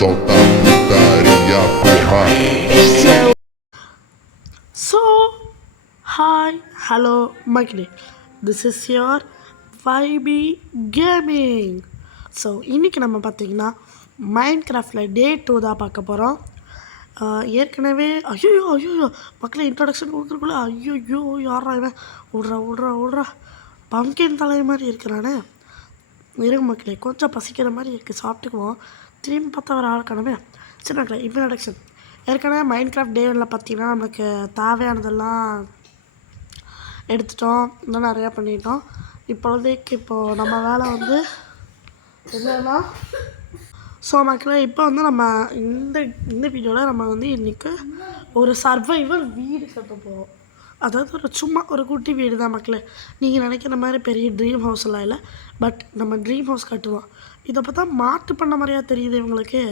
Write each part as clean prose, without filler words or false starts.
solta putaria, porra. So, hi, hello, Magni. This is your YB Gaming. So இன்றைக்கி நம்ம பார்த்திங்கன்னா mind கிராஃப்டில் டே 2 தான் பார்க்க போகிறோம். ஏற்கனவே ஐயோ மக்களை இன்ட்ரடக்ஷன் கொடுக்குறக்குள்ள ஐயோ யாரா இவன் விட்றா பம்கின் தலை மாதிரி இருக்கிறானே. இருங்க மக்களே, கொஞ்சம் பசிக்கிற மாதிரி இருக்குது, சாப்பிட்டுக்குவோம். திரும்பி பார்த்தா ஒரு ஆள் காணவே. சரி மக்களே, இன்ட்ரடக்ஷன். ஏற்கனவே மைண்ட் கிராஃப்ட் டே 1ல் பார்த்திங்கன்னா நமக்கு தேவையானதெல்லாம் எடுத்துட்டோம், இன்னும் நிறையா பண்ணிட்டோம். இப்போது நம்ம வேலை வந்து என்னன்னா, ஸோ மக்களே இப்போ வந்து நம்ம இந்த வீடியோவில் நம்ம வந்து இன்றைக்கி ஒரு சர்வைவல் வீடு கட்ட போகிறோம். அதாவது சும்மா ஒரு குட்டி வீடு தான் மக்களே. நீங்கள் நினைக்கிற மாதிரி பெரிய ட்ரீம் ஹவுஸ்லாம் இல்லை, பட் நம்ம ட்ரீம் ஹவுஸ் கட்டுவோம். இதை பார்த்தா மாட்டு பண்ண மாதிரியா தெரியுது இவங்களுக்கு.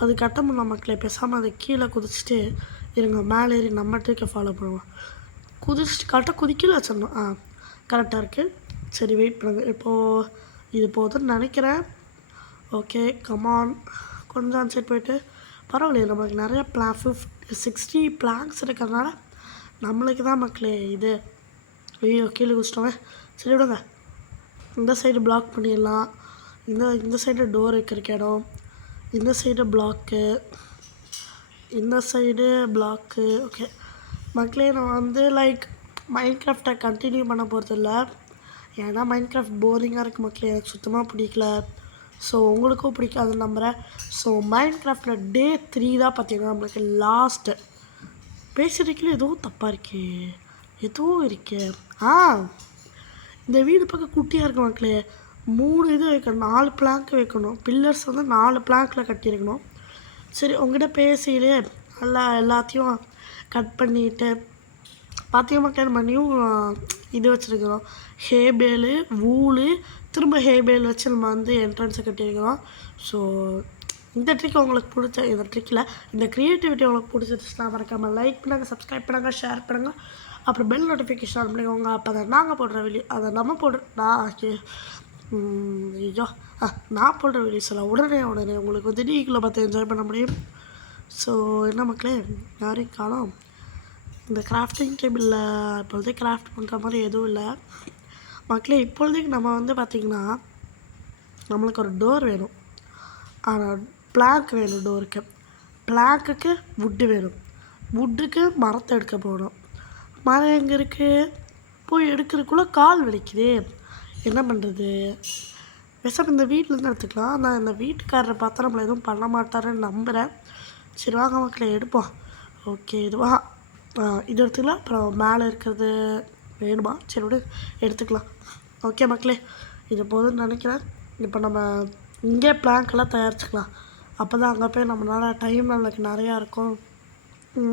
அது கட்ட முடியல மக்களே. பேசாமல் அதை கீழே குதிச்சுட்டு இருங்க, மேலே ஏறி நம்ம ட்ரிக்கை ஃபாலோ பண்ணுவோம். குதிச்சுட்டு கரெக்டாக குதிக்கல வச்சிடணும். கரெக்டாக இருக்குது. சரி வெயிட் பண்ணுங்கள், இப்போது இது போதுன்னு நினைக்கிறேன். ஓகே கமான், கொஞ்சம் சைட் போயிட்டு பரவாயில்லையே, நம்மளுக்கு நிறையா 60 பிளான்ஸ் இருக்கிறதுனால நம்மளுக்கு தான் மக்களே இது. ஐயோ கீழே குடிச்சிட்டோங்க. சரி விடுங்க, இந்த சைடு பிளாக் பண்ணிடலாம். இந்த சைடு டோர் வைக்கிற இடம், இந்த சைடு பிளாக்கு, இந்த சைடு பிளாக்கு. ஓகே மக்களே, நான் வந்து மைண்ட் கிராஃப்டை கண்டினியூ பண்ண போகிறதில்ல. ஏன்னா மைண்ட் கிராஃப்ட் போரிங்காக இருக்குது மக்களே, எனக்கு சுத்தமாக பிடிக்கல. ஸோ உங்களுக்கும் பிடிக்காதுன்னு நம்புகிறேன். ஸோ மைண்ட் கிராஃப்டில் டே 3 தான் பார்த்திங்கன்னா நம்மளுக்கு லாஸ்ட்டு. பேசுகிறதுக்குள்ள எதுவும் தப்பாக இருக்கே, எதுவும் இருக்கே. இந்த வீடு பக்கம் குட்டியாக இருக்கும் மக்களே. 3 இது வைக்கணும், 4 பிளாங்க் வைக்கணும். பில்லர்ஸ் வந்து 4 பிளாங்க்கில் கட்டியிருக்கணும். சரி உங்கள்கிட்ட பேசியிலே நல்லா எல்லாத்தையும் கட் பண்ணிவிட்டு பார்த்தீங்க மக்களே, நம்ம நியூ இது வச்சுருக்கிறோம். ஹேபேலு வூலு, திரும்ப ஹேபேல் வச்சு நம்ம வந்து என்ட்ரன்ஸை கட்டியிருக்கிறோம். ஸோ இந்த ட்ரிக் உங்களுக்கு பிடிச்ச, இந்த ட்ரிக்கில் இந்த க்ரியேட்டிவிட்டி உங்களுக்கு பிடிச்சிருச்சுன்னா மறக்காமல் லைக் பண்ணுங்கள், சப்ஸ்கிரைப் பண்ணுங்கள், ஷேர் பண்ணுங்கள், அப்புறம் பெல் நோட்டிஃபிகேஷன் ஆன் பண்ணிக்கோங்க. அப்போ அதை நாங்கள் போடுற வீடியோ, அதை நம்ம நான் போடுற வீடியோஸ் எல்லாம் உடனே உங்களுக்கு வந்து நீங்களும் பார்த்து என்ஜாய் பண்ண முடியும். ஸோ என்ன மக்களே, யாரையும் காலம். இந்த கிராஃப்டிங் டேபிளில் இப்பொழுதே கிராஃப்ட் பண்ணுற மாதிரி எதுவும் இல்லை மக்களே. இப்பொழுதைக்கு நம்ம வந்து பார்த்திங்கன்னா நம்மளுக்கு ஒரு டோர் வேணும். ஆனால் பிளாங்க் வேணும் டோருக்கு. பிளாங்க்குக்கு வுட்டு வேணும். வுட்டுக்கு மரத்தை எடுக்க போகணும். மரம் எங்கே இருக்குது, போய் எடுக்கிறதுக்குள்ளே கால் வலிக்குதே, என்ன பண்ணுறது. விஷம் இந்த வீட்டிலேருந்து எடுத்துக்கலாம். நான் இந்த வீட்டுக்காரரை பார்த்தா நம்மளை எதுவும் பண்ண மாட்டாருன்னு நம்புகிறேன். சரி வாங்க மக்களே எடுப்போம். ஓகே இதுவா இது எடுத்துக்கலாம். அப்புறம் மேலே இருக்கிறது வேணுமா, சரி விடு எடுத்துக்கலாம். ஓகே மக்களே, இது போதும்னு நினைக்கிறேன். இப்போ நம்ம இங்கே பிளாங்க்கெல்லாம் தயாரிச்சுக்கலாம். அப்போ தான் அங்கே போய் நம்மளால் டைம் நம்மளுக்கு நிறையா இருக்கும்,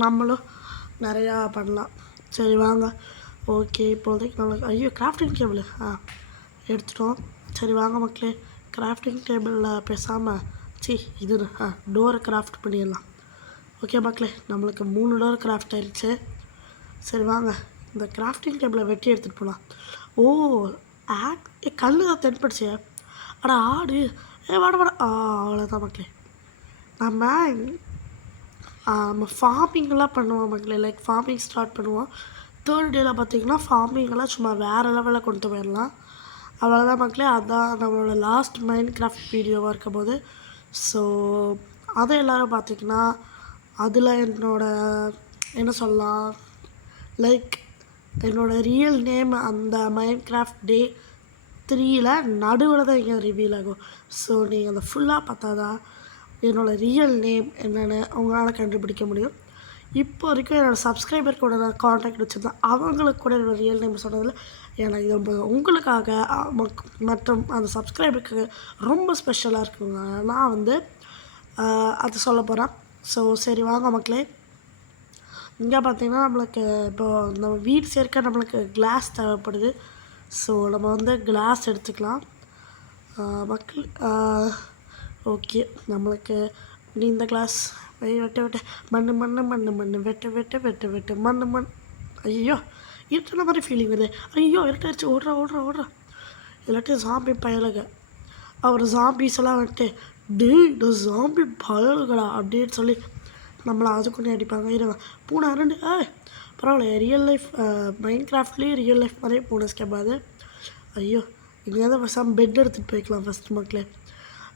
நம்மளும் நிறையா பண்ணலாம். சரி வாங்க. ஓகே இப்போதைக்கு நம்மளுக்கு ஐயோ கிராஃப்டிங் டேபிள் எடுத்துட்டோம். சரி வாங்க மக்களே, கிராஃப்டிங் டேபிளில் பேசாமல் இது டோரை கிராஃப்ட் பண்ணிடலாம். ஓகே மக்களே, நம்மளுக்கு 3 டோர் கிராஃப்ட் ஆயிடுச்சு. சரி வாங்க இந்த கிராஃப்டிங் டேபிளை வெட்டி எடுத்துகிட்டு போகலாம். கல் தான் தென்படுச்சு. ஆடு வாட அவ்வளோதான் மக்களே. நம்ம ஃபார்மிங்கெல்லாம் பண்ணுவோம் மக்களே. ஃபார்மிங் ஸ்டார்ட் பண்ணுவோம். 3rd டேயில் பார்த்திங்கன்னா ஃபார்மிங்கெல்லாம் சும்மா வேறு லெவலில் கொண்டு போயிடலாம். அவ்வளோதான் மக்களே, அதுதான் நம்மளோட லாஸ்ட் மைண்ட் கிராஃப்ட் வீடியோவாக இருக்கும் போது. ஸோ அதை எல்லோரும் பார்த்திங்கன்னா அதில் என்ன சொல்லலாம், என்னோடய ரியல் நேம் அந்த மைண்ட் கிராஃப்ட் டே 3ல் நடுவில் தான் இங்கே ரிவீல் ஆகும். ஸோ நீங்கள் அதை ஃபுல்லாக பார்த்தா தான் என்னோடய ரியல் நேம் என்னென்னு உங்களால் கண்டுபிடிக்க முடியும். இப்போ வரைக்கும் என்னோடய சப்ஸ்கிரைபர் கூட நான் காண்டாக்ட் வச்சுருந்தேன். அவங்களுக்கு கூட என்னோடய ரியல் நேம் சொன்னதில்லை. ஏன்னா இது உங்களுக்காக மற்றும் அந்த சப்ஸ்கிரைபருக்கு ரொம்ப ஸ்பெஷலாக இருக்குங்க. நான் வந்து அது சொல்ல போகிறேன். ஸோ சரி வாங்க மக்களே, இங்கே பார்த்திங்கன்னா நம்மளுக்கு இப்போது நம்ம வீடு சேர்க்க நம்மளுக்கு கிளாஸ் தேவைப்படுது. ஸோ நம்ம வந்து கிளாஸ் எடுத்துக்கலாம் மக்கள். ஓகே நம்மளுக்கு இந்த கிளாஸ் வெட்ட மண் வெட்ட மண். ஐயோ இருட்டுன மாதிரி ஃபீலிங் வருது. ஐயோ இருட்டாச்சு, ஓடுறா இல்லாட்டி ஜாம்பி பயலுங்க. அவர் ஜாம்பிஸ் எல்லாம் வந்துட்டு டேய் இந்த ஜாம்பி பயலுகளா அப்படின்னு சொல்லி நம்மளை அதுக்குள்ளே அடிப்பாங்க. இருங்க பூனை 2 பரவாயில்ல ரியல் லைஃப் மைண்ட் கிராஃப்ட்லேயும் ரியல் லைஃப் மாதிரியே பூனை ஸ்கேப் ஆகுது. ஐயோ இங்கே தான் பேசாமல் பெட் எடுத்துகிட்டு போய்க்கலாம் ஃபஸ்ட்டு மக்களே.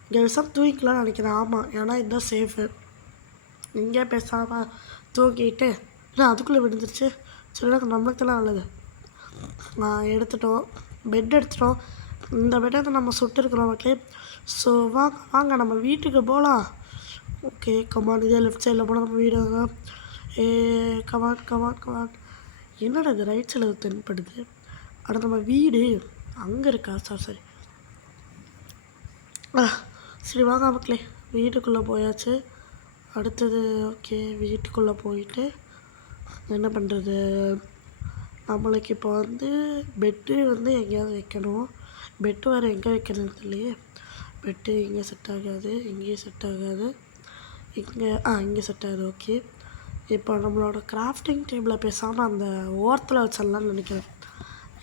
இங்கே பேசாமல் தூங்கிக்கலாம்னு நினைக்கிறேன். ஆமாம் ஏன்னா இதுதான் சேஃபு. இங்கே பேசாமல் தூக்கிட்டு அதுக்குள்ளே விழுந்துருச்சு. சரி நம்மளுக்கு தான் நல்லது. எடுத்துட்டோம் பெட் எடுத்துட்டோம். இந்த பெட்டை தான் நம்ம சுட்டுருக்குறோம் மக்களே. ஸோ வாங்க நம்ம வீட்டுக்கு போகலாம். ஓகே கமான் இதே லெஃப்ட் சைடில் போனால் நம்ம வீடு தான். கமான் என்னடா இது ரைட் சைடில் தென்படுது. ஆனால் நம்ம வீடு அங்கே இருக்கா? சரி சரி வாங்க மக்களே வீட்டுக்குள்ளே போயாச்சு. அடுத்தது ஓகே வீட்டுக்குள்ளே போயிட்டு என்ன பண்ணுறது, நம்மளுக்கு இப்போ வந்து பெட்டு வந்து எங்கேயாவது வைக்கணும். பெட்டு வேறு எங்கே வைக்கணும்னு தெரியலையே. பெட்டு இங்கே செட் ஆகாது, இங்கேயும் செட் ஆகாது, இங்கே செட் ஆகுது. ஓகே இப்போ நம்மளோட கிராஃப்டிங் டேபிளில் பேசாமல் அந்த ஓரத்தில் வச்சிடலான்னு நினைக்கிறேன்.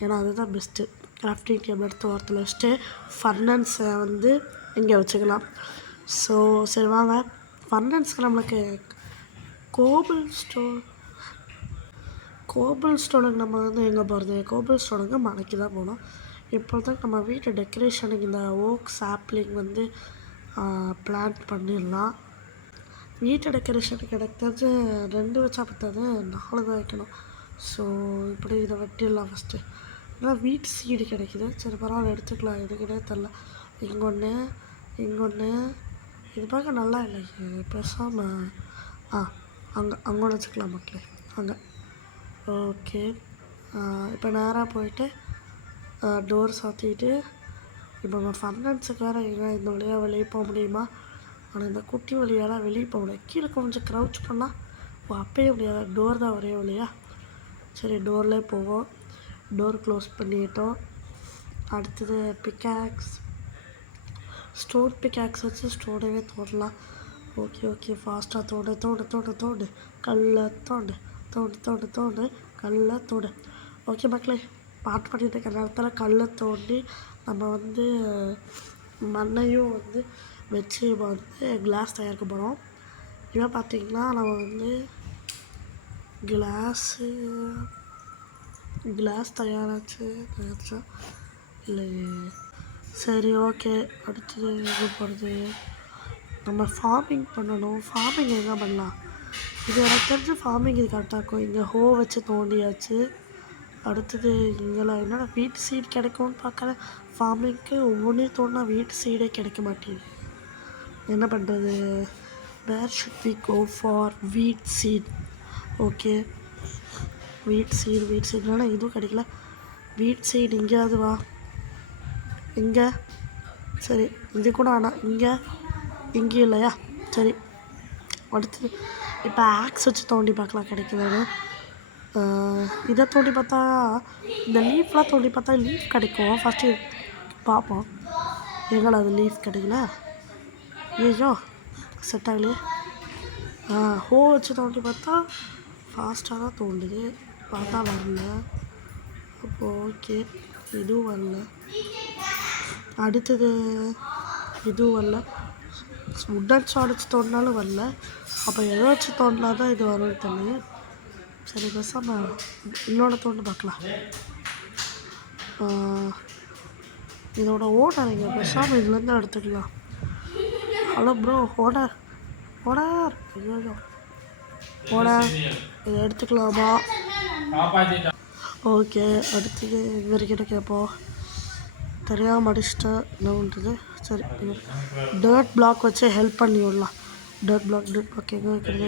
ஏன்னா அதுதான் பெஸ்ட்டு. கிராஃப்டிங் டேபிள் எடுத்து ஓரத்தில் வச்சுட்டு ஃபர்னன்ஸை வந்து இங்கே வச்சுக்கலாம். ஸோ சரி வாங்க ஃபர்னன்ஸ்க்கு நம்மளுக்கு கோபிள் ஸ்டோனுக்கு நம்ம வந்து எங்கே போகிறது, கோபிள் ஸ்டோனுக்கு மலைக்கு தான் போகணும். இப்போ தான் நம்ம வீட்டு டெக்கரேஷனுக்கு இந்த ஓக் சாப்ளிங் வந்து பிளான்ட் பண்ணிடலாம். வீட்டு டெக்கரேஷனுக்கு கிடைக்கிறது 2 வச்சா பத்தாது, 4 தான் வைக்கணும். ஸோ இப்படி இதை வெட்டிடலாம் ஃபஸ்ட்டு. ஏன்னா வீட்டு சீடு கிடைக்கிது. சரி பரவாயில்ல எடுத்துக்கலாம், எதுக்கிட்டே தெரில. இங்கே ஒன்று இது பார்க்க நல்லா இல்லை. பேசாமல் அங்கே வச்சுக்கலாம் மக்களே. அங்கே ஓகே இப்போ நேராக போயிட்டு டோர் சாத்திட்டு இப்போ நம்ம ஃபர்னன்ஸுக்கு வேறு இந்த வழியாக வெளியே போக முடியுமா? ஆனால் இந்த குட்டி வழியால் வெளியே போக முடியாது. கீழே கொஞ்சம் க்ரௌச் பண்ணால் அப்பயே முடியாது. டோர் தான் ஒரே வழியா. சரி டோர்லேயே போவோம். டோர் க்ளோஸ் பண்ணிட்டோம். அடுத்தது பிக்காக்ஸ், ஸ்டோன் பிக்காக்ஸ் வச்சு ஸ்டோனவே தோண்டலாம். ஓகே ஃபாஸ்ட்டாக தோண்டு கல்லை தோண்டு கல்லை தோண்டு. ஓகே மக்களே பாட்டு பண்ணிட்டு இருக்கிற நேரத்தில் கல்லை தோண்டி நம்ம வந்து மண்ணையும் வந்து வச்சு இப்போ வந்து கிளாஸ் தயாரிக்க போகிறோம். இவன் பார்த்திங்கன்னா நம்ம வந்து கிளாஸ் தயாராச்சா இல்லை? சரி ஓகே அடுத்தது இது போகிறது நம்ம ஃபார்மிங் பண்ணணும். ஃபார்மிங் எங்கே பண்ணலாம்? இது எனக்கு தெரிஞ்சு ஃபார்மிங் இது கரெக்டாக இருக்கும். இங்கே ஹோ வச்சு தோண்டியாச்சு. அடுத்தது இங்கெல்லாம் என்னடா வீட்டு சீடு கிடைக்கும்னு பார்க்குறேன். ஃபார்மிங்க்கு ஒவ்வொன்றையும் தோண்டினா வீட்டு சீடே கிடைக்க மாட்டேங்குது. என்ன பண்ணுறது? Where should we go for wheat seat? Okay wheat சீடுனால இதுவும் கிடைக்கல. வீட் சீடு எங்கேயாவது வா. இங்கே சரி இது கூட ஆனால் இங்கே இல்லையா? சரி அடுத்தது இப்போ ஆக்ஸ் வச்சு தோண்டி பார்க்கலாம் கிடைக்குதானு. இதை தோண்டி பார்த்தா இந்த லீஃப்லாம் தோண்டி பார்த்தா லீஃப் கிடைக்கும். ஃபஸ்ட்டு பார்ப்போம். எங்களை அது லீஃப் கிடைக்கல. ஐயோ செட் ஆகலையே. ஹோ வச்சு தோண்டி பார்த்தா ஃபாஸ்ட்டாக தான் தோண்டுது. பார்த்தா வரல. அப்போது ஓகே இதுவும் வரல. அடுத்தது இதுவும் வரல. உட்டன் ஷாட் வச்சு தோண்டினாலும் வரல. அப்போ எதை வச்சு தோண்டினா தான் இது வரும்னு தெரியல. சரி பேசாமல் இன்னொன்று தோண்டு பார்க்கலாம். இதோட ஓனர் இங்கே பேசாமல் இதுலேருந்து எடுத்துக்கலாம். ஹலோ ப்ரோ ஓனர் ஐயோ ஓனர் இதை எடுத்துக்கலாமா? ஓகே அடுத்தது இவர்கிட்ட கேட்போம். தெரியாமல் அடிச்சிட்டேன் என்ன பண்ணுறது? சரி டர்ட் பிளாக் வச்சு ஹெல்ப் பண்ணி விடலாம். டர்ட் பிளாக் எங்கே வைக்கிறது?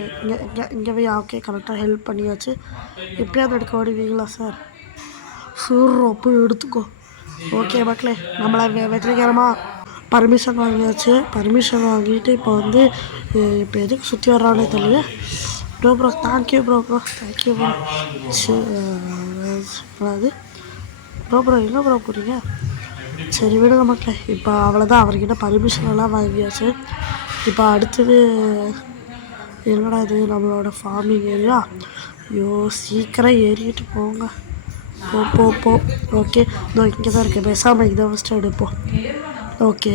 இங்கே போய் ஓகே கரெக்டாக ஹெல்ப் பண்ணியாச்சு. எப்படியாவது எடுக்க ஓடுவீங்களா சார்? போய் எடுத்துக்கோ. ஓகே மக்களே நம்மளை வெற்றிகரமாக பர்மிஷன் வாங்கியாச்சு. பர்மிஷன் வாங்கிட்டு இப்போ வந்து இப்போ எதுக்கு சுற்றி வர்றானே தெரியல. Bro thank you bro thank you bro. அதாவது ப்ரோ எங்கே ப்ரோ போகிறீங்க? சரி விடுங்க மக்களே. இப்போ அவ்வளோதான், அவர்கிட்ட பர்மிஷன் எல்லாம் வாங்கியாச்சு. இப்போ அடுத்தது என்னடா இது நம்மளோட ஃபார்மிங் ஏரியா. ஐயோ சீக்கிரம் ஏறிட்டு போங்க. போ ஓகே இதோ இங்கே தான் இருக்குது. பேசாமல் இதை ஃபஸ்ட்டு எடுப்போம். ஓகே,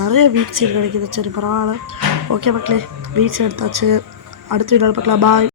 நிறைய வீட் சீட் கிடைக்கிது. சரி பரவாயில்ல. ஓகே மக்களே, வீட்ஸ் எடுத்தாச்சு. அடுத்த வீடியோவில் பார்க்கலாம். பாய்.